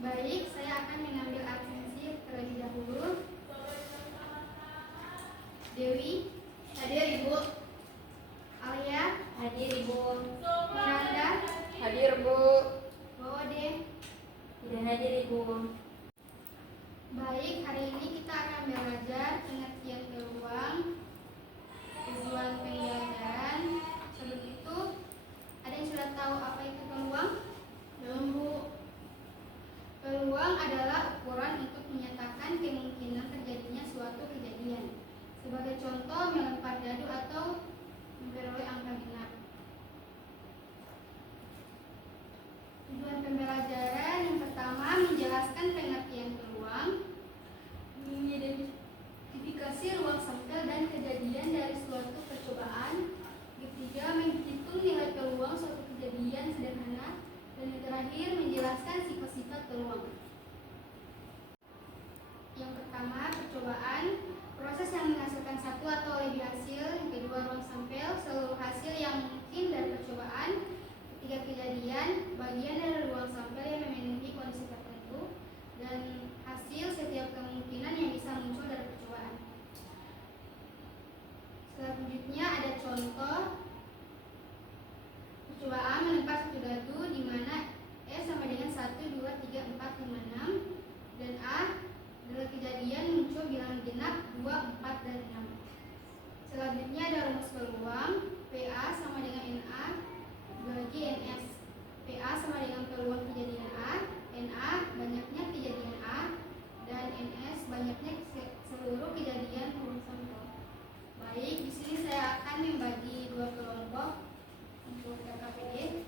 Baik, saya akan mengambil absensi terlebih dahulu. Dewi, hadir Ibu. Alia, Hadir Ibu. Miranda, Hadir Bu. Bode. Tidak hadir Ibu. Baik, hari ini kita akan belajar pengertian peluang, tujuan pembelajaran. Sebelum itu, ada yang sudah tahu apa itu peluang? Belum Bu. Peluang adalah ukuran untuk menyatakan kemungkinan terjadinya suatu kejadian. Sebagai contoh, melempar dadu atau memperoleh angka genap. Tujuan pembelajaran yang pertama, menjelaskan pengertian peluang, mengidentifikasi ruang sampel dan kejadian dari suatu percobaan. Ketiga, menghitung nilai peluang suatu kejadian sederhana. Dan yang terakhir, menjelaskan sifat-sifat peluang. Yang pertama, percobaan, proses yang menghasilkan satu atau lebih hasil. Yang kedua, ruang sampel, seluruh hasil yang mungkin dari percobaan. Ketiga, kejadian, bagian dari ruang sampel yang memenuhi kondisi tertentu. Dan hasil setiap kemungkinan yang bisa muncul dari percobaan. Selanjutnya ada contoh percobaan melempar satu dadu di mana S sama dengan 1, 2, 3, 4, 5, 6 dan A adalah kejadian muncul bilangan genap 2, 4, dan 6. Selanjutnya ada rumus peluang, PA sama dengan NA bagi NS. PA sama dengan peluang kejadian A, NA banyaknya kejadian A, dan NS banyaknya seluruh kejadian ruang sampel. Baik, di sini saya akan membagi dua kelompok untuk LKPD.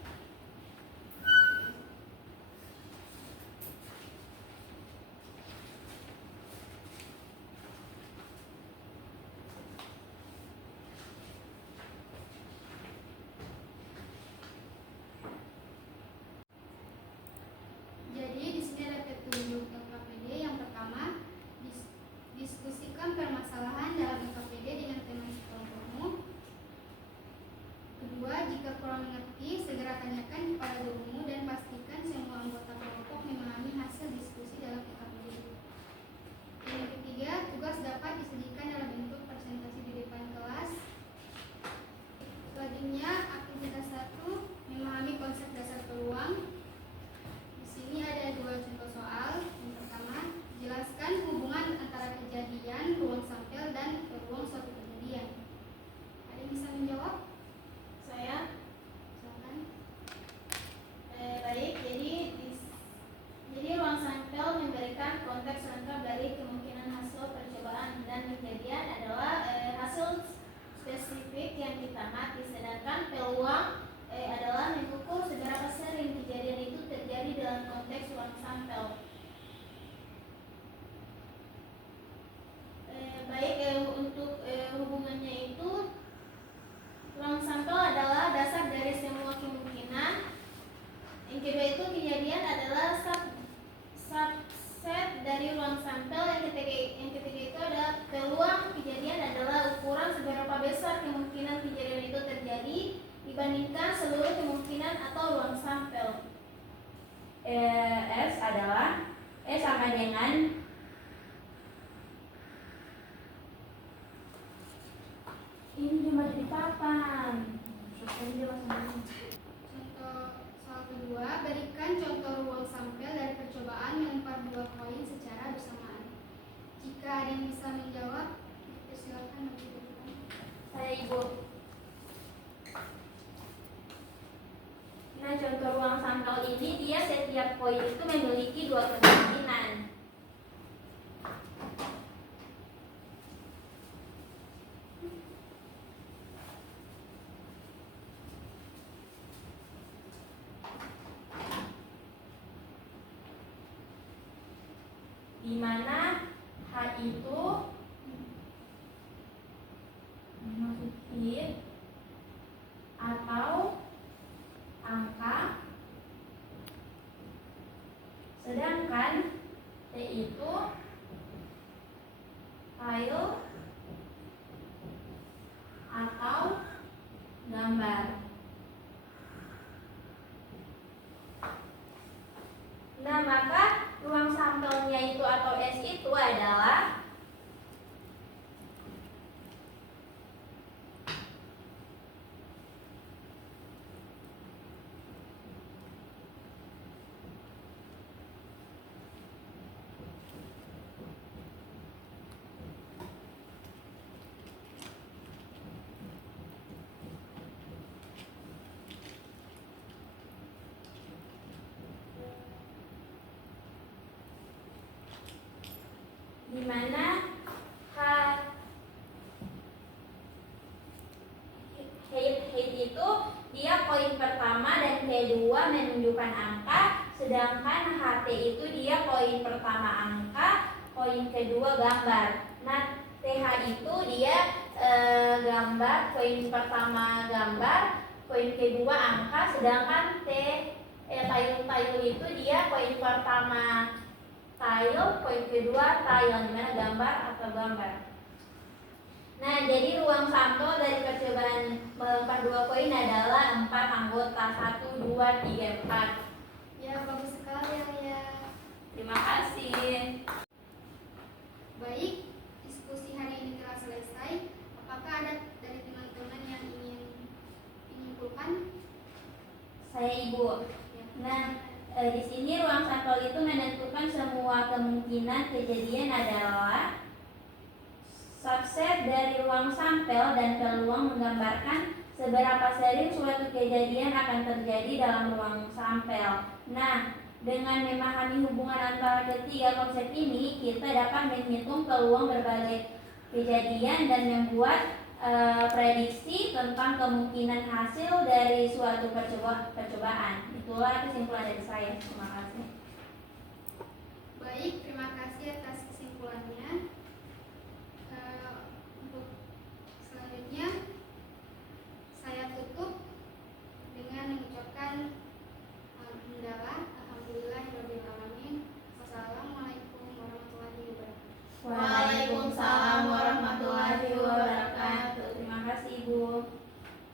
Jadi di sini ada petunjuk LKPD. Yang pertama, diskusikan permasalahan dalam LKPD dengan teman kelompokmu. Kedua, jika kurang mengerti, segera tanyakan kepada gurumu dan pastikan semua anggota kelompok memahami hasil diskusi dalam LKPD. Yang ketiga, tugas dapat disajikan dalam bentuk presentasi di depan kelas. Selanjutnya, aktivitas 1, memahami konsep dasar peluang. Di sini ada dua contoh soal. Yang pertama, jelaskan hubungan antara kejadian, ruang sampel, dan peluang suatu kejadian. Ada yang bisa menjawab? Saya. Silakan. Baik, jadi ruang sampel memberikan konteks lengkap dari kemungkinan hasil percobaan dan kejadian adalah hasil spesifik yang kita amati, sedangkan peluang adalah mengukur seberapa sering kejadian itu terjadi dalam konteks ruang sampel. Untuk hubungannya itu, ruang sampel adalah dasar dari semua kemungkinan. Yang kedua itu, kejadian adalah subset dari ruang sampel. Yang ketiga itu adalah peluang. Kejadian adalah ukuran seberapa besar kemungkinan kejadian itu terjadi dibandingkan seluruh kemungkinan atau ruang sampel. S adalah S sama dengan ini cuma jadi papan. Contoh soal kedua, berikan contoh ruang sampel dari percobaan melempar dua koin secara bersamaan. Jika ada yang bisa menjawab, silakan. Saya Ibu. Nah, contoh ruang sampel ini dia setiap koin itu memiliki dua kemungkinan. Di mana H itu masukin atau angka, sedangkan T itu file atau gambar. Nah, maka ruang sampelnya itu atau S itu adalah di mana height itu dia koin pertama dan kedua menunjukkan angka, sedangkan HT itu dia koin pertama angka, koin kedua gambar. Nah, TH itu dia gambar, koin pertama gambar, koin kedua angka, sedangkan tile itu dia koin pertama tile, koin kedua tile, dimana gambar atau gambar. Nah, jadi ruang sampel dari percobaan melempar 2 koin adalah 4 anggota, 1, 2, 3, 4. Ya, bagus sekali ya. Terima kasih. Baik, diskusi hari ini telah selesai. Apakah ada dari teman-teman yang ingin menyimpulkan? Saya Ibu. Nah, di sini ruang sampel itu menentukan semua kemungkinan kejadian adalah subset dari ruang sampel dan peluang menggambarkan seberapa sering suatu kejadian akan terjadi dalam ruang sampel. Nah, dengan memahami hubungan antara ketiga konsep ini, kita dapat menghitung peluang berbagai kejadian dan membuat prediksi tentang kemungkinan hasil dari suatu percobaan. Itulah kesimpulan dari saya. Terima kasih. Baik, terima kasih atas kesimpulannya. Untuk selanjutnya saya tutup